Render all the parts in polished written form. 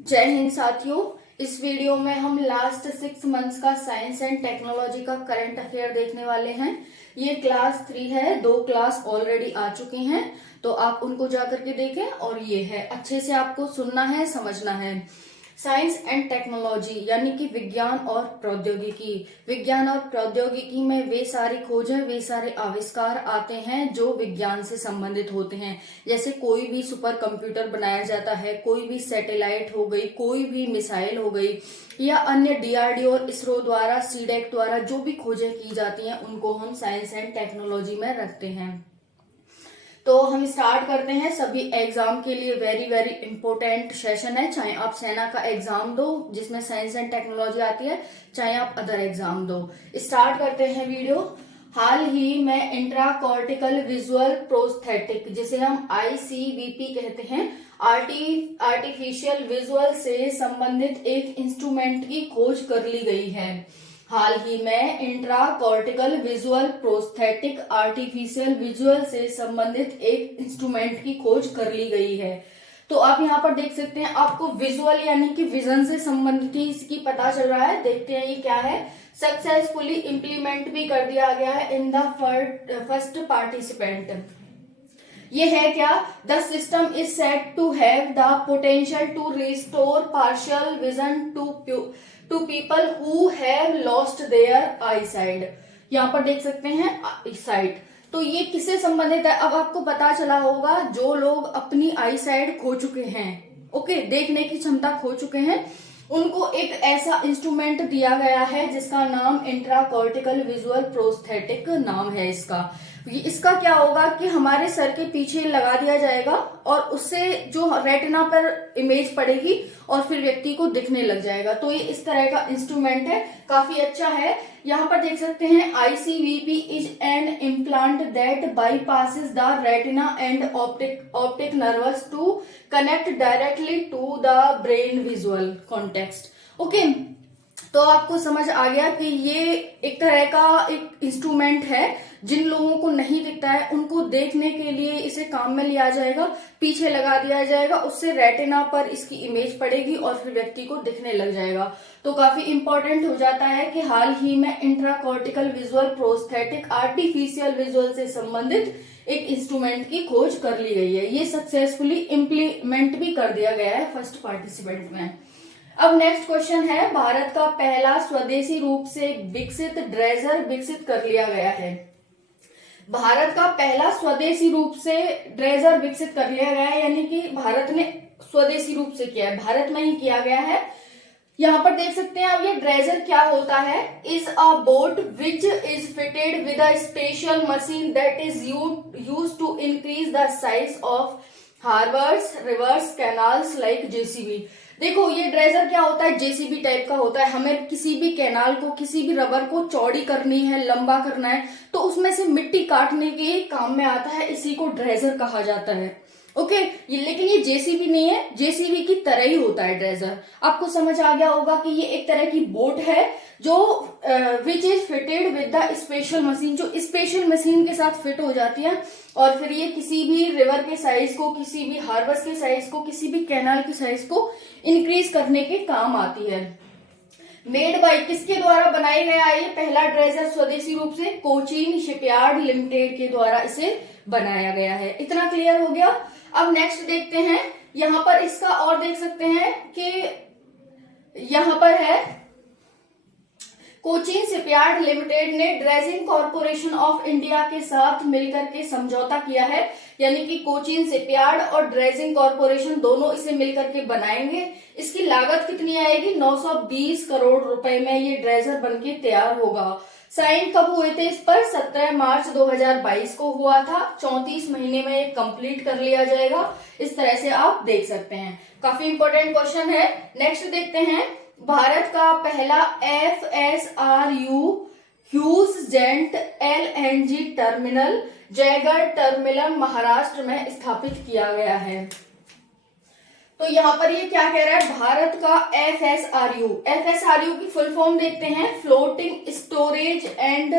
जय हिंद साथियों। इस वीडियो में हम लास्ट 6 मंथ्स का साइंस एंड टेक्नोलॉजी का करंट अफेयर देखने वाले हैं। ये क्लास 3 है, 2 क्लास ऑलरेडी आ चुकी हैं, तो आप उनको जाकर के देखें। और ये है, अच्छे से आपको सुनना है, समझना है। साइंस एंड टेक्नोलॉजी यानी कि विज्ञान और प्रौद्योगिकी। विज्ञान और प्रौद्योगिकी में वे सारी खोजें, वे सारे आविष्कार आते हैं जो विज्ञान से संबंधित होते हैं। जैसे कोई भी सुपर कंप्यूटर बनाया जाता है, कोई भी सैटेलाइट हो गई, कोई भी मिसाइल हो गई, या अन्य डीआरडीओ और इसरो द्वारा, सीडेक द्वारा जो भी खोजें की जाती हैं, उनको हम साइंस एंड टेक्नोलॉजी में रखते हैं। तो हम स्टार्ट करते हैं। सभी एग्जाम के लिए वेरी वेरी इंपॉर्टेंट सेशन है, चाहे आप सेना का एग्जाम दो जिसमें साइंस एंड टेक्नोलॉजी आती है, चाहे आप अदर एग्जाम दो। स्टार्ट करते हैं वीडियो। हाल ही में इंट्राकॉर्टिकल विजुअल प्रोस्थेटिक, जिसे हम ICVP कहते हैं, आर्टिफिशियल विजुअल से संबंधित एक इंस्ट्रूमेंट की खोज कर ली गई है। हाल ही में इंट्राकॉर्टिकल विजुअल प्रोस्थेटिक आर्टिफिशियल विजुअल से संबंधित एक इंस्ट्रूमेंट की खोज कर ली गई है। तो आप यहाँ पर देख सकते हैं, आपको विजुअल यानी कि विजन से संबंधित ही इसकी पता चल रहा है। देखते हैं ये क्या है। सक्सेसफुली इम्प्लीमेंट भी कर दिया गया है इन द फर्स्ट पार्टिसिपेंट। ये है क्या? The system is set to have the potential to restore partial vision to people who have lost their eyesight. यहाँ पर देख सकते हैं साइट। तो ये किससे संबंधित है? अब आपको पता चला होगा, जो लोग अपनी आई साइड खो चुके हैं, ओके, देखने की क्षमता खो चुके हैं, उनको एक ऐसा इंस्ट्रूमेंट दिया गया है जिसका नाम इंट्राकॉर्टिकल विजुअल प्रोस्थेटिक नाम है इसका। इसका क्या होगा कि हमारे सर के पीछे लगा दिया जाएगा और उससे जो रेटिना पर इमेज पड़ेगी और फिर व्यक्ति को दिखने लग जाएगा। तो ये इस तरह का इंस्ट्रूमेंट है, काफी अच्छा है। यहाँ पर देख सकते हैं, ICVP is an implant that bypasses the retina and optic nerves to connect directly to the brain visual context. Okay, तो आपको समझ आ गया कि ये एक तरह का एक इंस्ट्रूमेंट है। जिन लोगों को नहीं दिखता है उनको देखने के लिए इसे काम में लिया जाएगा, पीछे लगा दिया जाएगा, उससे रेटिना पर इसकी इमेज पड़ेगी और फिर व्यक्ति को दिखने लग जाएगा। तो काफी इंपॉर्टेंट हो जाता है कि हाल ही में इंट्राकॉर्टिकल विजुअल प्रोस्थेटिक आर्टिफिशियल विजुअल से संबंधित एक इंस्ट्रूमेंट की खोज कर ली गई है। ये सक्सेसफुली इम्प्लीमेंट भी कर दिया गया है फर्स्ट पार्टिसिपेंट में। अब नेक्स्ट क्वेश्चन है, भारत का पहला स्वदेशी रूप से विकसित ड्रेजर विकसित कर लिया गया है। भारत का पहला स्वदेशी रूप से ड्रेजर विकसित कर लिया गया है, यानी कि भारत ने स्वदेशी रूप से किया है, भारत में ही किया गया है। यहाँ पर देख सकते हैं अब ये ड्रेजर क्या होता है। Is a boat which is fitted with a special machine that is used to increase the size of harbours, rivers, canals like JCB। देखो, ये ड्रेजर क्या होता है? JCB टाइप का होता है। हमें किसी भी कैनाल को, किसी भी रबर को चौड़ी करनी है, लंबा करना है, तो उसमें से मिट्टी काटने के काम में आता है, इसी को ड्रेजर कहा जाता है। ओके, लेकिन ये JCB नहीं है, JCB की तरह ही होता है ड्रेजर। आपको समझ आ गया होगा कि ये एक तरह की बोट है जो विच is fitted with the special machine, जो स्पेशल मशीन के साथ फिट हो जाती है और फिर ये किसी भी रिवर के साइज को, किसी भी हार्बर्स के साइज को, किसी भी कैनाल के साइज को इंक्रीज करने के काम आती है। मेड बाय, किसके द्वारा बनाया गया ये पहला ड्रेजर स्वदेशी रूप से? कोचीन शिपयार्ड लिमिटेड के द्वारा इसे बनाया गया है। इतना क्लियर हो गया। अब नेक्स्ट देखते हैं, यहां पर इसका और देख सकते हैं कि यहां पर है कोचीन शिपयार्ड लिमिटेड ने ड्रेजिंग कॉर्पोरेशन ऑफ इंडिया के साथ मिलकर के समझौता किया है, यानी कि कोचीन शिपयार्ड और ड्रेजिंग कॉर्पोरेशन दोनों इसे मिलकर के बनाएंगे। इसकी लागत कितनी आएगी? 920 करोड़ रुपए में ये ड्रेजर बनके तैयार होगा। साइन कब हुए थे इस पर? 17 मार्च 2022 को हुआ था। 34 महीने में ये कंप्लीट कर लिया जाएगा। इस तरह से आप देख सकते हैं, काफी इंपॉर्टेंट क्वेश्चन है। नेक्स्ट देखते हैं, भारत का पहला FSRU ह्यूजजेंट LNG terminal Jaigarh terminal Maharashtra में स्थापित किया गया है। तो यहाँ पर ये क्या कह रहा है? भारत का FSRU की फुल फॉर्म देखते हैं, floating storage and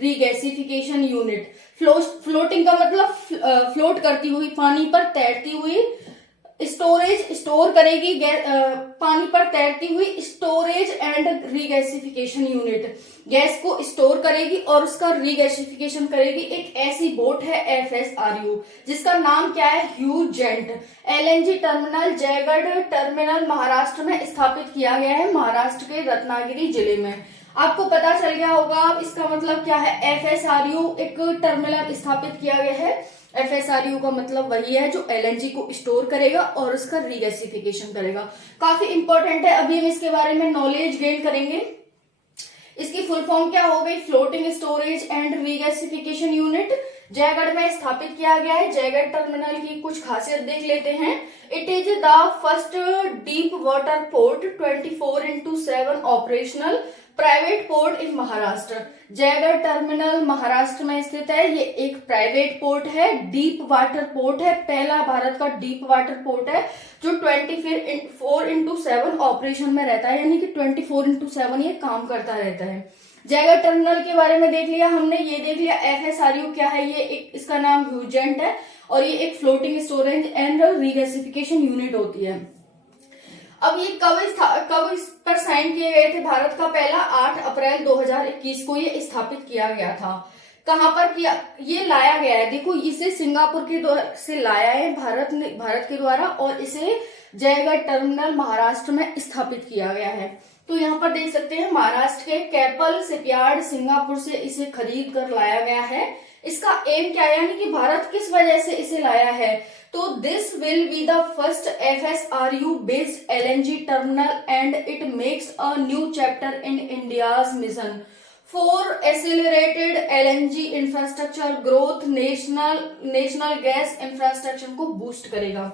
regasification unit. Floating का मतलब फ्लोट करती हुई, पानी पर तैरती हुई स्टोर करेगी पानी पर तैरती हुई storage and regasification unit, gas को स्टोर करेगी और उसका रीगैसिफिकेशन करेगी। एक ऐसी बोट है FSRU जिसका नाम क्या है, ह्यूजेंट। LNG terminal Jaigarh terminal Maharashtra में स्थापित किया गया है, महाराष्ट्र के रत्नागिरी जिले में। आपको पता चल गया होगा अब इसका मतलब क्या है। FSRU एक टर्मिनल स्थापित किया गया है। FSRU का मतलब वही है जो LNG को स्टोर करेगा और उसका रीगैसिफिकेशन करेगा। काफी इंपॉर्टेंट है, अभी हम इसके बारे में नॉलेज गेन करेंगे। इसकी फुल फॉर्म क्या हो गई, floating storage and regasification unit, Jaigarh में स्थापित किया गया है। जयगढ़ टर्मिनल की कुछ खासियत देख लेते हैं। It is the first deep water port 24/7 operational private port in Maharashtra. Jaigarh terminal Maharashtra में स्थित है। ये एक प्राइवेट पोर्ट है, डीप वाटर पोर्ट है, पहला भारत का डीप वाटर पोर्ट है जो 24/7 ऑपरेशन में रहता है, यानी कि 24/7 ये काम करता रहता है। जयगढ़ टर्मिनल के बारे में देख लिया हमने, ये देख लिया FSRU क्या है, ये एक इसका नाम ह्यूजेंट है और ये एक floating storage and regasification unit होती है। अब ये कब इस पर साइन किए गए थे, भारत का पहला 8 अप्रैल 2021 को ये स्थापित किया गया था। कहां पर किया, ये लाया गया है, देखो इसे सिंगापुर के से लाया है भारत के द्वारा और इसे जयगढ़ टर्मिनल महाराष्ट्र में स्थापित किया गया है। तो यहाँ पर देख सकते हैं महाराष्ट्र के कैपल शिपयार्ड सिंगापुर से इसे खरीद कर लाया गया है। इसका एम क्या है, यानी कि भारत किस वजह से इसे लाया है, तो this will be the first FSRU based LNG terminal and it makes a new chapter in India's mission for accelerated LNG infrastructure growth, national gas infrastructure को बूस्ट करेगा।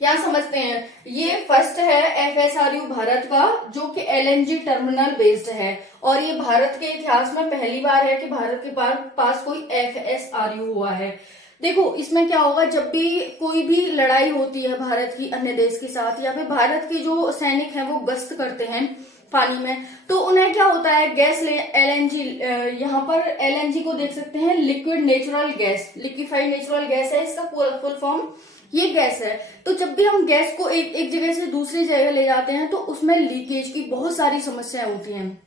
यहाँ समझते हैं, ये फर्स्ट है FSRU भारत का जो कि LNG टर्मिनल बेस्ड है और ये भारत के इतिहास में पहली बार है कि भारत के पास कोई FSRU हुआ है। देखो इसमें क्या होगा, जब भी कोई भी लड़ाई होती है भारत की अन्य देश के साथ या फिर भारत के जो सैनिक हैं वो गश्त करते हैं पानी में, तो उन्हें क्या होता है, गैस LNG, यहाँ पर LNG को देख सकते हैं liquid natural gas, liquefied natural gas है इसका फुल फॉर्म, ये गैस है। तो जब भी हम गैस को एक जगह से दूसरी जगह ले जाते हैं तो उसमें लीकेज की बहुत सारी समस्याएं होती हैं।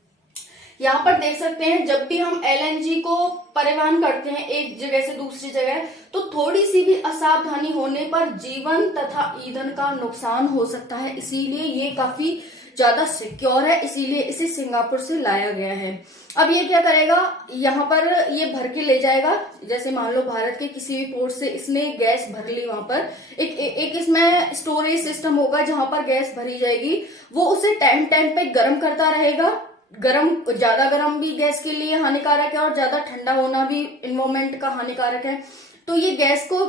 यहाँ पर देख सकते हैं जब भी हम LNG को परिवहन करते हैं एक जगह से दूसरी जगह, तो थोड़ी सी भी असावधानी होने पर जीवन तथा ईंधन का नुकसान हो सकता है, इसीलिए ये काफी ज्यादा सिक्योर है, इसीलिए इसे सिंगापुर से लाया गया है। अब ये क्या करेगा, यहाँ पर ये भर के ले जाएगा, जैसे मान लो भारत के किसी भी पोर्ट से इसने गैस भर ली, वहां पर एक इसमें स्टोरेज सिस्टम होगा जहां पर गैस भरी जाएगी, वो उसे टाइम पे गर्म करता रहेगा। ज्यादा गर्म भी गैस के लिए हानिकारक है और ज्यादा ठंडा होना भी इन्वायरमेंट का हानिकारक है। तो ये गैस को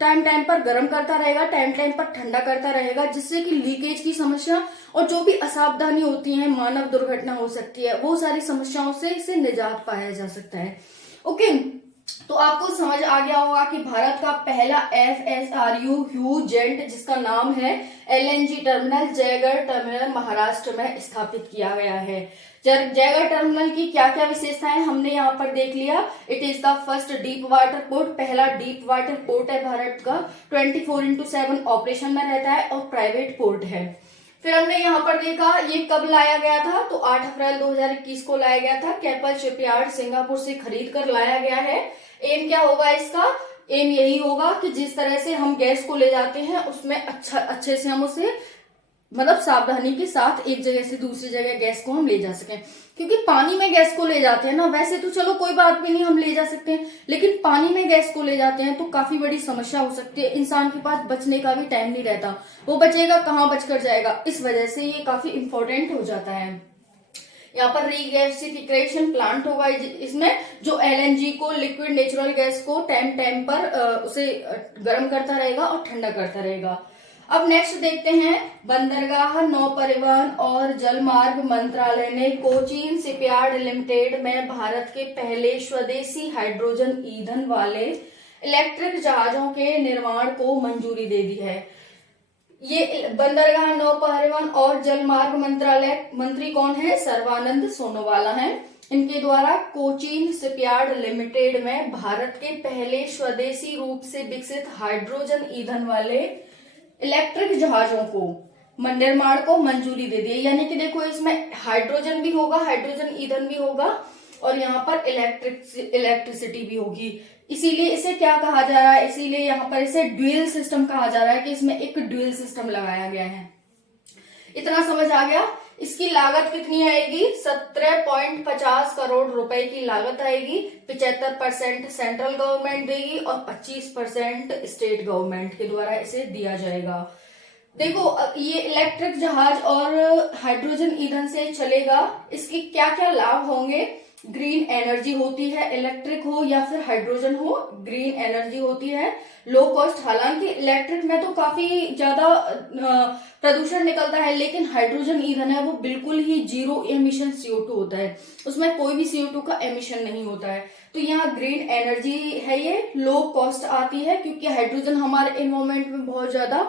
टाइम पर गर्म करता रहेगा, टाइम पर ठंडा करता रहेगा, जिससे कि लीकेज की समस्या और जो भी असावधानी होती है, मानव दुर्घटना हो सकती है, वो सारी समस्याओं से इसे निजात पाया जा सकता है। ओके, तो आपको समझ आ गया होगा कि भारत का पहला FSRU ह्यूजेंट जिसका नाम है LNG terminal Jaigarh terminal Maharashtra में स्थापित किया गया है। जयगढ़ टर्मिनल की क्या क्या विशेषताएं हमने यहाँ पर देख लिया। It is the first deep water port, पहला डीप वाटर पोर्ट है भारत का, 24/7 ऑपरेशन में रहता है और प्राइवेट पोर्ट है। फिर हमने यहाँ पर देखा ये कब लाया गया था, तो 8 अप्रैल 2021 को लाया गया था। कैपल शिपयार्ड सिंगापुर से खरीद कर लाया गया है। एम क्या होगा इसका, एम यही होगा कि जिस तरह से हम गैस को ले जाते हैं उसमें अच्छे से हम उसे मतलब सावधानी के साथ एक जगह से दूसरी जगह गैस को हम ले जा सकें, क्योंकि पानी में गैस को ले जाते हैं ना, वैसे तो चलो कोई बात भी नहीं हम ले जा सकते हैं, लेकिन पानी में गैस को ले जाते हैं तो काफी बड़ी समस्या हो सकती है। इंसान के पास बचने का भी टाइम नहीं रहता, वो बचेगा कहाँ, बचकर जाएगा, इस वजह से ये काफी इंपॉर्टेंट हो जाता है। यहाँ पर रीगैसिफिकेशन प्लांट होगा, इसमें जो LNG को लिक्विड नेचुरल गैस को टाइम पर उसे गर्म करता रहेगा और ठंडा करता रहेगा। अब नेक्स्ट देखते हैं, बंदरगाह नौ परिवहन और जलमार्ग मंत्रालय ने कोचीन शिपयार्ड लिमिटेड में भारत के पहले स्वदेशी हाइड्रोजन ईंधन वाले इलेक्ट्रिक जहाजों के निर्माण को मंजूरी दे दी है। ये बंदरगाह नौ परिवहन और जलमार्ग मंत्रालय मंत्री कौन है, सर्बानंद सोनोवाला हैं। इनके द्वारा कोचीन शिपयार्ड लिमिटेड में भारत के पहले स्वदेशी रूप से विकसित हाइड्रोजन ईंधन वाले इलेक्ट्रिक जहाजों को निर्माण को मंजूरी दे दी है। यानी कि देखो इसमें हाइड्रोजन भी होगा, हाइड्रोजन ईंधन भी होगा और यहाँ पर इलेक्ट्रिसिटी भी होगी। इसीलिए इसे क्या कहा जा रहा है, इसीलिए यहाँ पर इसे ड्यूल सिस्टम कहा जा रहा है कि इसमें एक ड्यूल सिस्टम लगाया गया है। इतना समझ आ गया। इसकी लागत कितनी आएगी, 17.50 करोड़ रुपए की लागत आएगी। 75% सेंट्रल गवर्नमेंट देगी और 25% स्टेट गवर्नमेंट के द्वारा इसे दिया जाएगा। देखो ये इलेक्ट्रिक जहाज और हाइड्रोजन ईंधन से चलेगा। इसके क्या क्या लाभ होंगे, ग्रीन एनर्जी होती है, इलेक्ट्रिक हो या फिर हाइड्रोजन हो, ग्रीन एनर्जी होती है, लो कॉस्ट। हालांकि इलेक्ट्रिक में तो काफी ज्यादा प्रदूषण निकलता है, लेकिन हाइड्रोजन ईंधन है वो बिल्कुल ही जीरो एमिशन CO2 होता है, उसमें कोई भी CO2 का एमिशन नहीं होता है। तो यहाँ ग्रीन एनर्जी है, ये लो कॉस्ट आती है क्योंकि हाइड्रोजन हमारे एनवायरमेंट में बहुत ज्यादा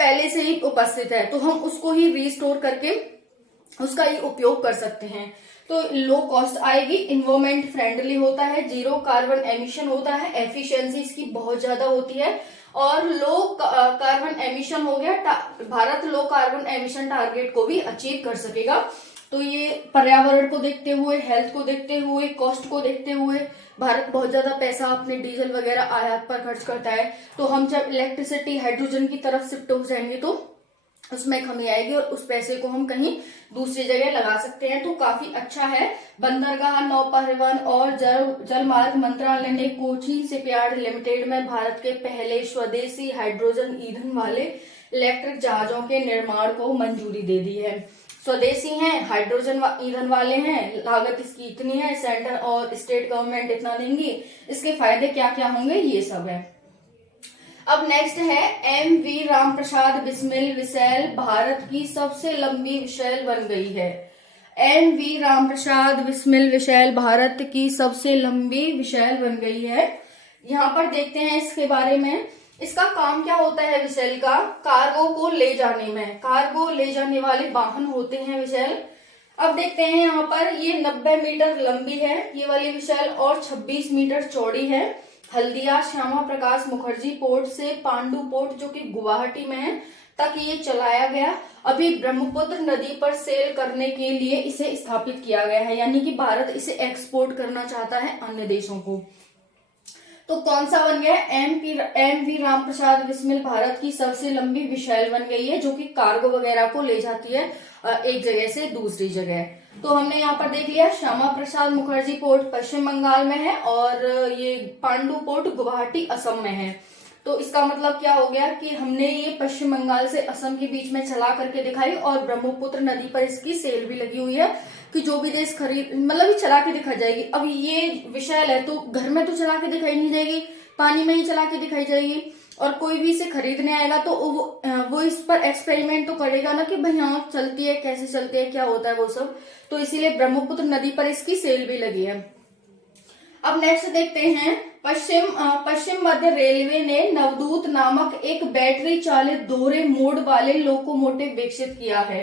पहले से ही उपस्थित है, तो हम उसको ही रिस्टोर करके उसका ही उपयोग कर सकते हैं। तो लो कॉस्ट आएगी, इन्वायरमेंट फ्रेंडली होता है, जीरो कार्बन एमिशन होता है, एफिशिएंसी इसकी बहुत ज्यादा होती है और लो कार्बन एमिशन हो गया। Bharat low carbon emission target को भी अचीव कर सकेगा। तो ये पर्यावरण को देखते हुए, हेल्थ को देखते हुए, कॉस्ट को देखते हुए, भारत बहुत ज्यादा पैसा अपने डीजल वगैरह आयात पर खर्च करता है। तो हम जब इलेक्ट्रिसिटी हाइड्रोजन की तरफ शिफ्ट हो जाएंगे तो उसमें कमी आएगी और उस पैसे को हम कहीं दूसरी जगह लगा सकते हैं। तो काफी अच्छा है। बंदरगाह, नौ परिवहन और जल मार्ग मंत्रालय ने कोचीन शिपयार्ड लिमिटेड में भारत के पहले स्वदेशी हाइड्रोजन ईंधन वाले इलेक्ट्रिक जहाजों के निर्माण को मंजूरी दे दी है। स्वदेशी हैं, हाइड्रोजन ईंधन वाले हैं, लागत इसकी इतनी है, सेंटर और स्टेट गवर्नमेंट इतना देंगी, इसके फायदे क्या क्या होंगे ये सब है। अब नेक्स्ट है MV रामप्रसाद बिस्मिल विशैल भारत की सबसे लंबी विशैल बन गई है। MV रामप्रसाद बिस्मिल विशैल भारत की सबसे लंबी विशैल बन गई है। यहाँ पर देखते हैं इसके बारे में। इसका काम क्या होता है विशैल का, कार्गो को ले जाने में, कार्गो ले जाने वाले वाहन होते हैं विशैल। अब देखते हैं यहाँ पर ये 90 मीटर लंबी है ये वाली विशैल और 26 मीटर चौड़ी है। हल्दिया श्यामा प्रकाश मुखर्जी पोर्ट से पांडु पोर्ट जो कि गुवाहाटी में है तक ये चलाया गया। अभी ब्रह्मपुत्र नदी पर सेल करने के लिए इसे स्थापित किया गया है, यानी कि भारत इसे एक्सपोर्ट करना चाहता है अन्य देशों को। तो कौन सा बन गया है, MV रामप्रसाद बिस्मिल भारत की सबसे लंबी विशैल बन गई है जो कि कार्गो वगैरह को ले जाती है एक जगह से दूसरी जगह। तो हमने यहाँ पर देख लिया श्यामा प्रसाद मुखर्जी पोर्ट पश्चिम बंगाल में है और ये पांडु पोर्ट गुवाहाटी असम में है। तो इसका मतलब क्या हो गया कि हमने ये पश्चिम बंगाल से असम के बीच में चला करके दिखाई और ब्रह्मपुत्र नदी पर इसकी सेल भी लगी हुई है कि जो भी देश खरीद मतलब चला के दिखा जाएगी। अब ये विशैल है तो घर में तो चला के दिखाई नहीं जाएगी, पानी में ही चला के दिखाई जाएगी और कोई भी इसे खरीदने आएगा तो वो इस पर एक्सपेरिमेंट तो करेगा ना कि भाई हाँ चलती है, कैसे चलती है, क्या होता है वो सब। तो इसीलिए ब्रह्मपुत्र नदी पर इसकी सेल भी लगी है। अब नेक्स्ट देखते हैं पश्चिम मध्य रेलवे ने नवदूत नामक एक बैटरी चालित दोहरे मोड वाले लोकोमोटिव विकसित किया है।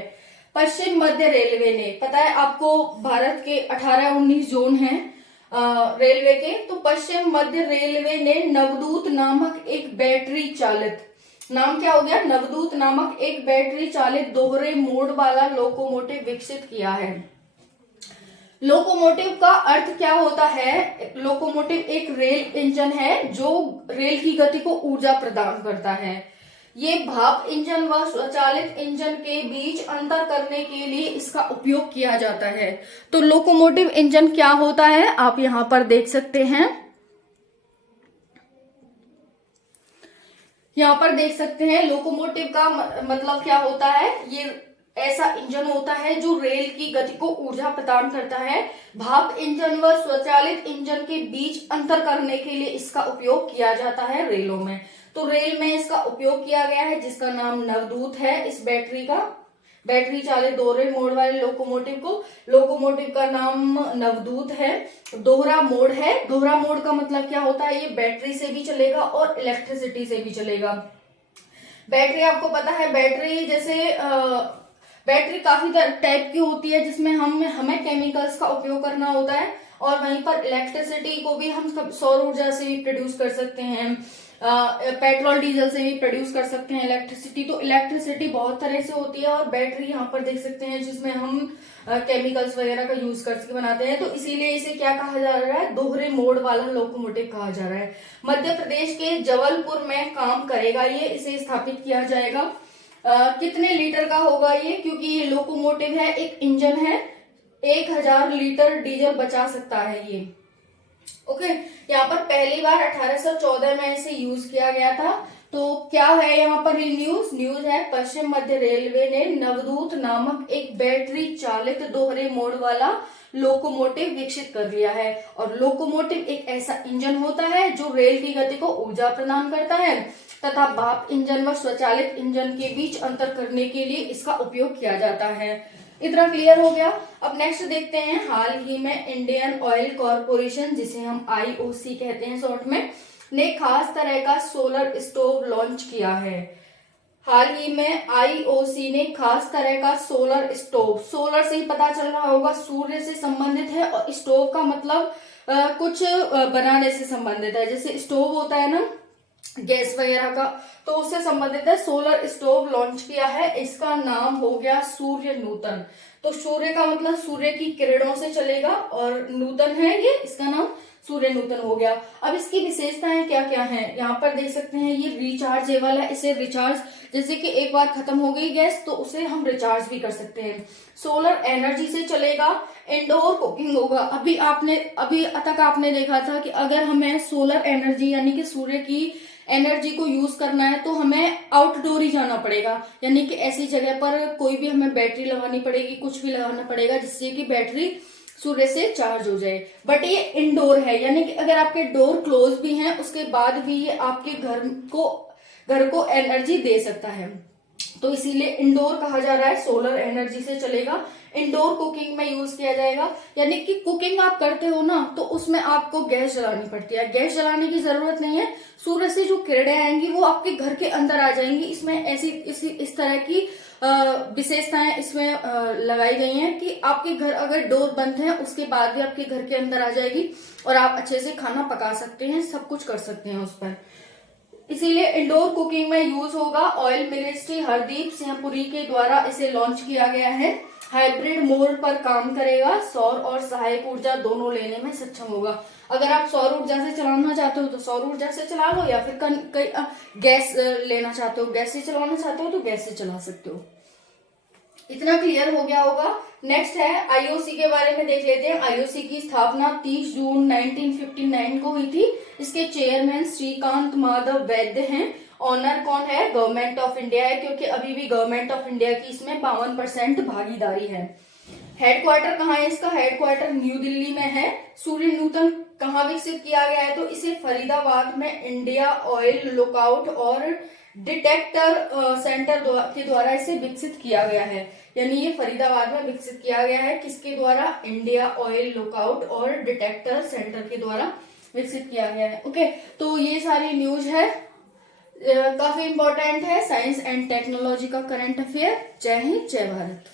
पश्चिम मध्य रेलवे ने, पता है आपको भारत के 18-19 जोन हैं रेलवे के, तो पश्चिम मध्य रेलवे ने नवदूत नामक एक बैटरी चालित, नाम क्या हो गया, नवदूत नामक एक बैटरी चालित दोहरे मोड वाला लोकोमोटिव विकसित किया है। लोकोमोटिव का अर्थ क्या होता है, लोकोमोटिव एक रेल इंजन है जो रेल की गति को ऊर्जा प्रदान करता है। ये भाप इंजन व स्वचालित इंजन के बीच अंतर करने के लिए इसका उपयोग किया जाता है। तो लोकोमोटिव इंजन क्या होता है आप यहां पर देख सकते हैं, यहां पर देख सकते हैं लोकोमोटिव का मतलब क्या होता है। ये ऐसा इंजन होता है जो रेल की गति को ऊर्जा प्रदान करता है। भाप इंजन व स्वचालित इंजन के बीच अंतर करने के लिए इसका उपयोग किया जाता है रेलों में। तो रेल में इसका उपयोग किया गया है जिसका नाम नवदूत है। इस बैटरी चालित दोहरे मोड वाले लोकोमोटिव का नाम नवदूत है। दोहरा मोड है, दोहरा मोड का मतलब क्या होता है, ये बैटरी से भी चलेगा और इलेक्ट्रिसिटी से भी चलेगा। बैटरी आपको पता है, बैटरी जैसे बैटरी काफी टाइप की होती है जिसमें हमें केमिकल्स का उपयोग करना होता है और वहीं पर इलेक्ट्रिसिटी को भी हम सौर ऊर्जा से भी प्रोड्यूस कर सकते हैं। पेट्रोल डीजल से भी प्रोड्यूस कर सकते हैं इलेक्ट्रिसिटी। तो इलेक्ट्रिसिटी बहुत तरह से होती है और बैटरी यहाँ पर देख सकते हैं जिसमें हम केमिकल्स वगैरह का यूज करके बनाते हैं। तो इसीलिए इसे क्या कहा जा रहा है, दोहरे मोड वाला लोकोमोटिव कहा जा रहा है। मध्य प्रदेश के जबलपुर में काम करेगा ये, इसे स्थापित किया जाएगा। कितने लीटर का होगा ये, क्योंकि ये लोकोमोटिव है, एक इंजन है, 1000 लीटर डीजल बचा सकता है ये। ओके, यहाँ पर पहली बार 1814 में इसे यूज किया गया था। तो क्या है यहाँ पर न्यूज है, पश्चिम मध्य रेलवे ने नवदूत नामक एक बैटरी चालित दोहरे मोड वाला लोकोमोटिव विकसित कर लिया है। और लोकोमोटिव एक ऐसा इंजन होता है जो रेल की गति को ऊर्जा प्रदान करता है तथा भाप इंजन व स्वचालित इंजन के बीच अंतर करने के लिए इसका उपयोग किया जाता है। इतना क्लियर हो गया। अब नेक्स्ट देखते हैं, हाल ही में इंडियन ऑयल कॉर्पोरेशन, जिसे हम IOC कहते हैं शॉर्ट में, ने खास तरह का सोलर स्टोव लॉन्च किया है। हाल ही में IOC ने खास तरह का सोलर स्टोव, सोलर से ही पता चल रहा होगा सूर्य से संबंधित है, और स्टोव का मतलब कुछ बनाने से संबंधित है। जैसे स्टोव होता है ना गैस वगैरह का, तो उससे संबंधित है। सोलर स्टोव लॉन्च किया है, इसका नाम हो गया सूर्य नूतन। तो सूर्य का मतलब सूर्य की किरणों से चलेगा, और नूतन है ये, इसका नाम सूर्य नूतन हो गया। अब इसकी विशेषताएं क्या क्या हैं, यहाँ पर देख सकते हैं। ये रिचार्जेबल है, इसे रिचार्ज, जैसे कि एक बार खत्म हो गई गैस तो उसे हम रिचार्ज भी कर सकते हैं। सोलर एनर्जी से चलेगा, इंडोर कुकिंग होगा। अभी तक आपने देखा था कि अगर हमें सोलर एनर्जी यानी कि सूर्य की एनर्जी को यूज करना है तो हमें आउटडोर ही जाना पड़ेगा, यानी कि ऐसी जगह पर कोई भी हमें बैटरी लगानी पड़ेगी, कुछ भी लगाना पड़ेगा जिससे कि बैटरी सूर्य से चार्ज हो जाए। बट ये इंडोर है, यानी कि अगर आपके डोर क्लोज भी हैं उसके बाद भी ये आपके घर को एनर्जी दे सकता है। तो इसीलिए इंडोर कहा जा रहा है, सोलर एनर्जी से चलेगा। इंडोर कुकिंग में यूज किया जाएगा, यानी कि कुकिंग आप करते हो ना तो उसमें आपको गैस जलानी पड़ती है। गैस जलाने की जरूरत नहीं है, सूर्य से जो किरणें आएंगी वो आपके घर के अंदर आ जाएंगी। इसमें इस तरह की विशेषताएं इसमें लगाई गई हैं कि आपके घर अगर डोर बंद है उसके बाद भी आपके घर के अंदर आ जाएगी और आप अच्छे से खाना पका सकते हैं, सब कुछ कर सकते हैं उस पर। इसीलिए इंडोर कुकिंग में यूज होगा। ऑयल मिनिस्ट्री हरदीप सिंह पुरी के द्वारा इसे लॉन्च किया गया है। हाइब्रिड मोड पर काम करेगा, सौर और सहायक ऊर्जा दोनों लेने में सक्षम होगा। अगर आप सौर ऊर्जा से चलाना चाहते हो तो सौर ऊर्जा से चला लो, या फिर गैस लेना चाहते हो, गैस से चलाना चाहते हो तो गैस से चला सकते हो। इतना क्लियर हो गया होगा। नेक्स्ट है IOC के बारे में देख लेते हैं। IOC की स्थापना 30 जून 1959 को हुई थी। इसके चेयरमैन श्रीकांत माधव वैद्य हैं। ऑनर कौन है, गवर्नमेंट ऑफ इंडिया है, क्योंकि अभी भी गवर्नमेंट ऑफ इंडिया की इसमें 52% भागीदारी है। हेडक्वार्टर कहाँ है इसका, हेडक्वार्टर न्यू दिल्ली में है। सूर्य नूतन कहाँ विकसित किया गया है, तो इसे फरीदाबाद में इंडिया ऑयल लुकआउट और डिटेक्टर सेंटर के द्वारा इसे विकसित किया गया है। यानी ये फरीदाबाद में विकसित किया गया है, किसके द्वारा, इंडिया ऑयल लुकआउट और डिटेक्टर सेंटर के द्वारा विकसित किया गया है। ओके, तो ये सारी न्यूज है, काफी इंपॉर्टेंट है, साइंस एंड टेक्नोलॉजी का करंट अफेयर। जय हिंद, जय भारत।